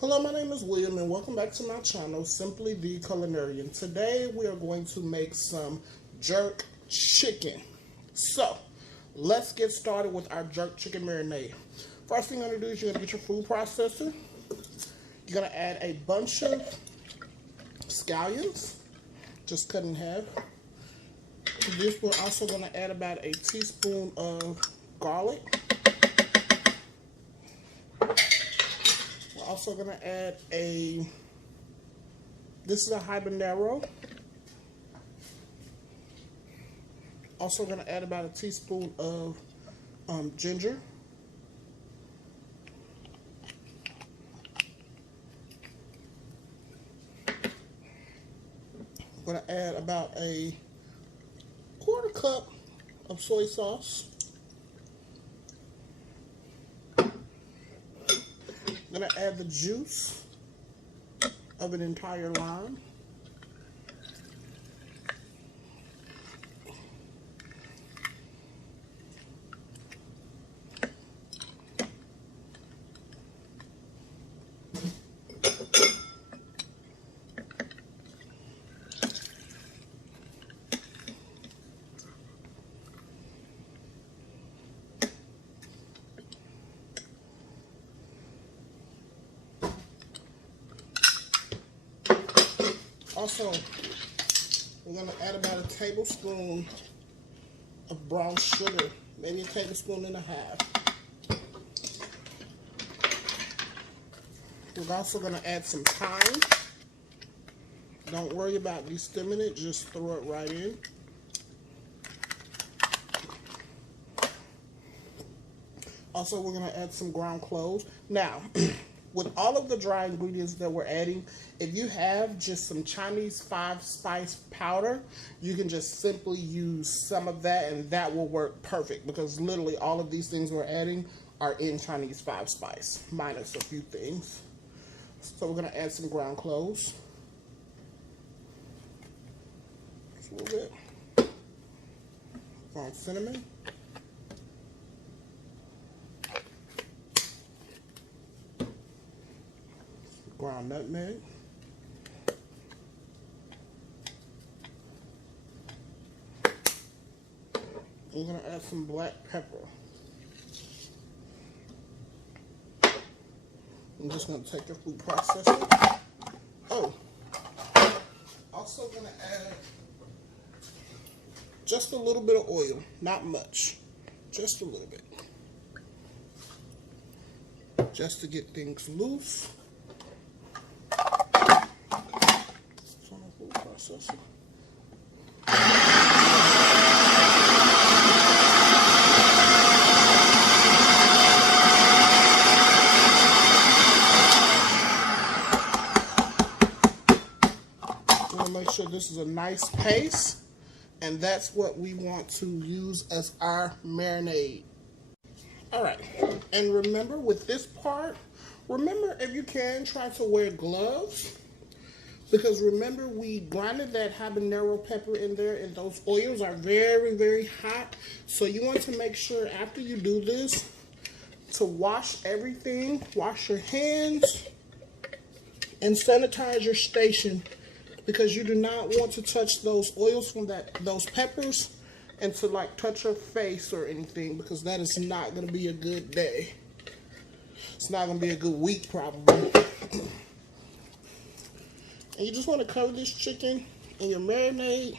Hello, my name is William and welcome back to my channel, Simply the Culinarian. Today we are going to make some jerk chicken. So, let's get started with our jerk chicken marinade. First thing you're going to do is you're going to get your food processor. You're going to add a bunch of scallions, just cut in half. To this we're also going to add about a teaspoon of garlic. Also going to add this is a habanero. Also going to add about a teaspoon of ginger. I'm going to add about a quarter cup of soy sauce. I'm going to add the juice of an entire lime. Also, we're going to add about a tablespoon of brown sugar, maybe a tablespoon and a half. We're also going to add some thyme. Don't worry about de-stemming it, just throw it right in. Also, we're going to add some ground cloves. Now, with all of the dry ingredients that we're adding, if you have just some Chinese 5-spice powder, you can just simply use some of that and that will work perfect, because literally all of these things we're adding are in Chinese 5-spice, minus a few things. So we're going to add some ground cloves. Just a little bit. Ground cinnamon. Ground nutmeg. We're going to add some black pepper. I'm just going to take your food processor. Oh, also going to add just a little bit of oil, not much, just a little bit, just to get things loose. Processor. We want to make sure this is a nice paste, and that's what we want to use as our marinade. Alright, and remember with this part, remember if you can, try to wear gloves. Because remember, we grinded that habanero pepper in there, and those oils are very, very hot. So you want to make sure after you do this to wash everything, wash your hands, and sanitize your station. Because you do not want to touch those oils from those peppers and to like touch your face or anything, because that is not going to be a good day. It's not going to be a good week probably. And you just want to cover this chicken in your marinade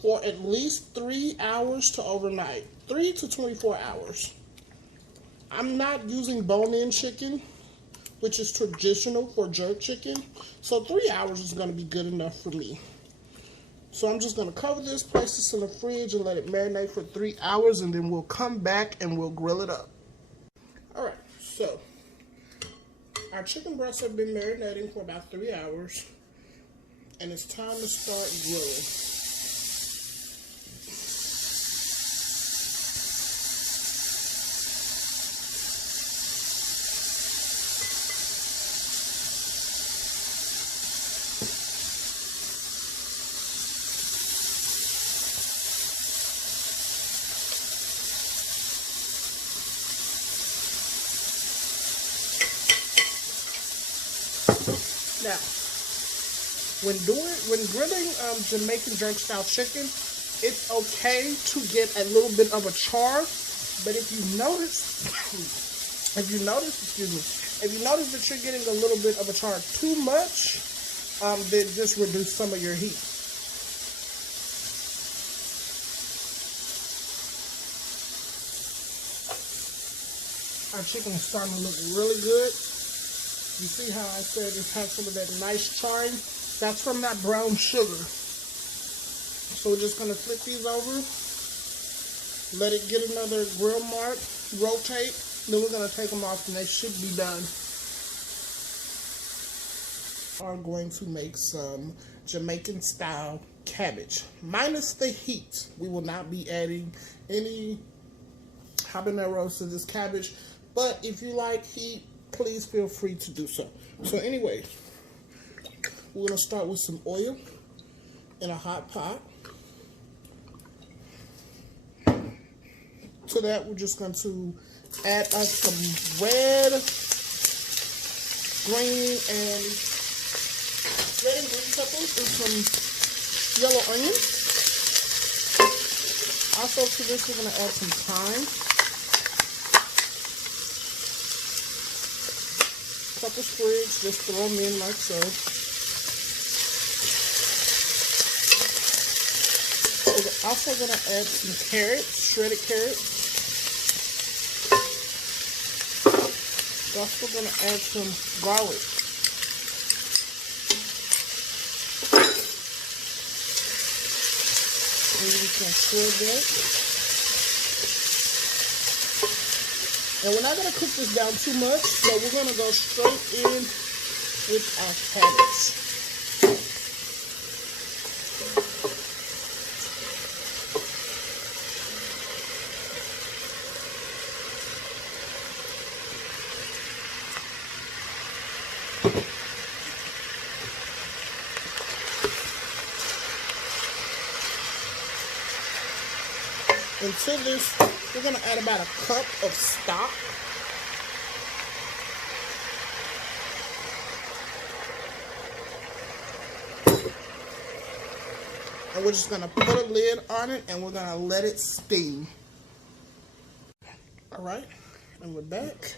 for at least 3 hours to overnight. 3 to 24 hours. I'm not using bone-in chicken, which is traditional for jerk chicken. So 3 hours is going to be good enough for me. So I'm just going to cover this, place this in the fridge, and let it marinate for 3 hours, and then we'll come back and we'll grill it up. Alright, so our chicken breasts have been marinating for about 3 hours, and it's time to start grilling. Now, when grilling Jamaican jerk style chicken, it's okay to get a little bit of a char, but if you notice, if you notice that you're getting a little bit of a char too much, then just reduce some of your heat. Our chicken is starting to look really good. You see how I said it has some of that nice charring? That's from that brown sugar. So we're just going to flip these over, let it get another grill mark, rotate, then we're going to take them off and they should be done. Are going to make some Jamaican style cabbage. Minus the heat. We will not be adding any habaneros to this cabbage, but if you like heat, please feel free to do so. So anyway, we're going to start with some oil in a hot pot. To that, we're just going to add us some red, green peppers and some yellow onions. Also to this, we're going to add some thyme, couple sprigs, just throw them in like so. We're also going to add some carrots, shredded carrots. We're also going to add some garlic. Maybe we can shred that. And we're not going to cook this down too much, so we're going to go straight in with our cabbage. And to this, we're going to add about a cup of stock. And we're just going to put a lid on it and we're going to let it steam. Alright, and we're back.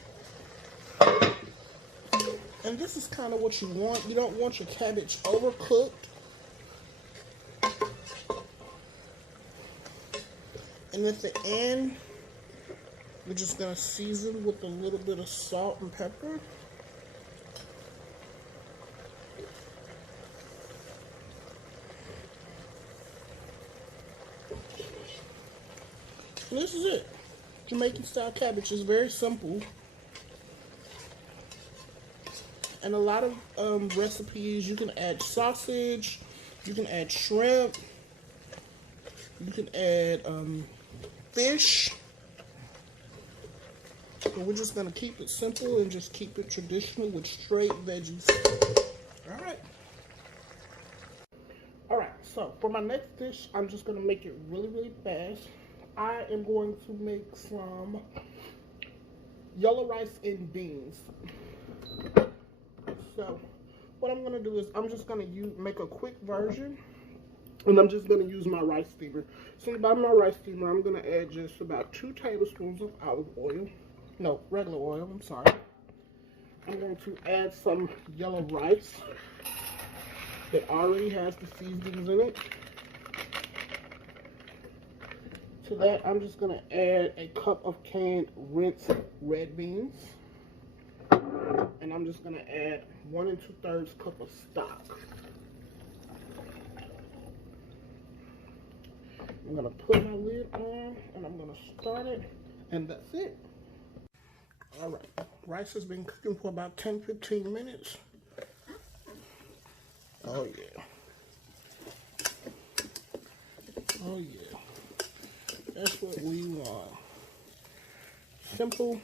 And this is kind of what you want. You don't want your cabbage overcooked. And at the end, we're just going to season with a little bit of salt and pepper. And this is it. Jamaican style cabbage is very simple. And a lot of recipes, you can add sausage, you can add shrimp, you can add fish. But we're just going to keep it simple and just keep it traditional with straight veggies. Alright. Alright, so for my next dish, I'm just going to make it really, really fast. I am going to make some yellow rice and beans. So what I'm going to do is I'm just going to make a quick version. And I'm just going to use my rice steamer. So by my rice steamer, I'm going to add just about 2 tablespoons of olive oil. No, regular oil, I'm sorry. I'm going to add some yellow rice that already has the seasonings in it. To that, I'm just going to add a cup of canned rinsed red beans. And I'm just going to add 1 2/3 cup of stock. I'm going to put my lid on and I'm going to start it, and that's it. Alright, rice has been cooking for about 10-15 minutes. Oh yeah. Oh yeah. That's what we want. Simple.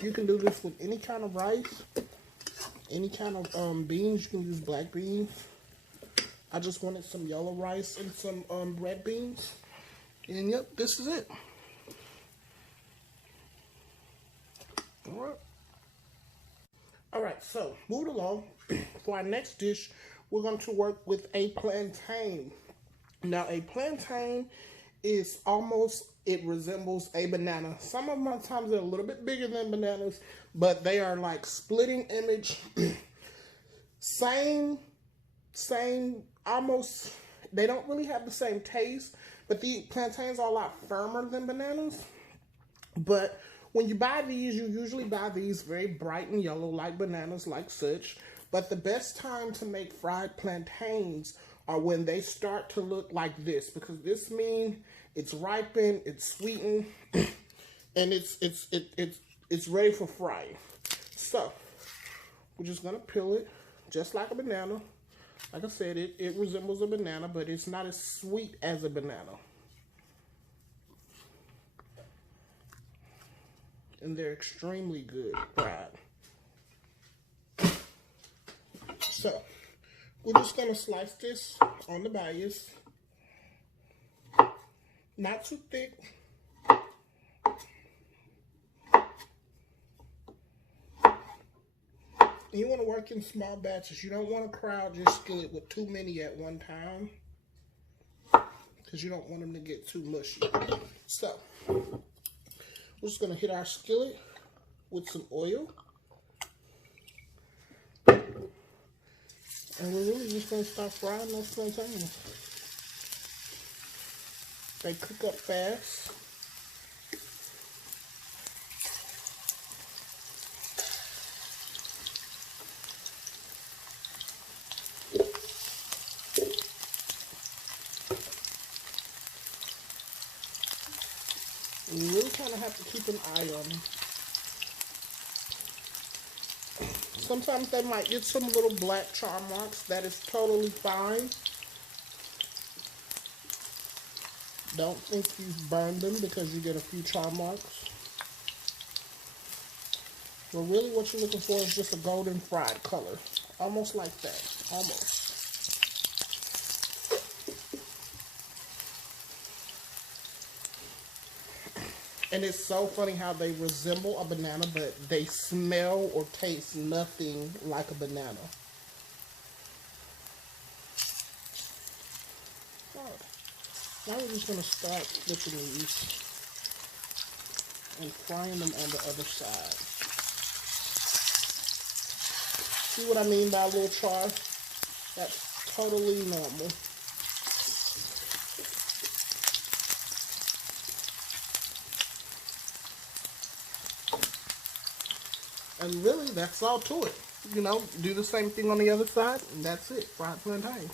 You can do this with any kind of rice, any kind of beans. You can use black beans. I just wanted some yellow rice and some red beans. And yep, this is it. Alright. All right, so moving along. For our next dish, we're going to work with a plantain. Now, a plantain is it resembles a banana. Some of my times they're a little bit bigger than bananas, but they are like splitting image. same, almost, they don't really have the same taste, but the plantains are a lot firmer than bananas. But when you buy these, you usually buy these very bright and yellow like bananas, like such. But the best time to make fried plantains are when they start to look like this, because this means it's ripened, it's sweetened, and it's ready for frying. So we're just gonna peel it just like a banana. Like I said, it resembles a banana, but it's not as sweet as a banana. And they're extremely good fried. So we're just gonna slice this on the bias, not too thick. You want to work in small batches. You don't want to crowd your skillet with too many at one time, because you don't want them to get too mushy. So we're just going to hit our skillet with some oil. And we're really just going to start frying those plantains. They cook up fast. And you really kind of have to keep an eye on them. Sometimes they might get some little black char marks. That is totally fine. Don't think you've burned them because you get a few char marks. But really what you're looking for is just a golden fried color. Almost like that. Almost. And it's so funny how they resemble a banana, but they smell or taste nothing like a banana. Alright. Now we're just going to start flipping these and frying them on the other side. See what I mean by a little char? That's totally normal. And really, that's all to it. You know, do the same thing on the other side, and that's it. Fried plantains.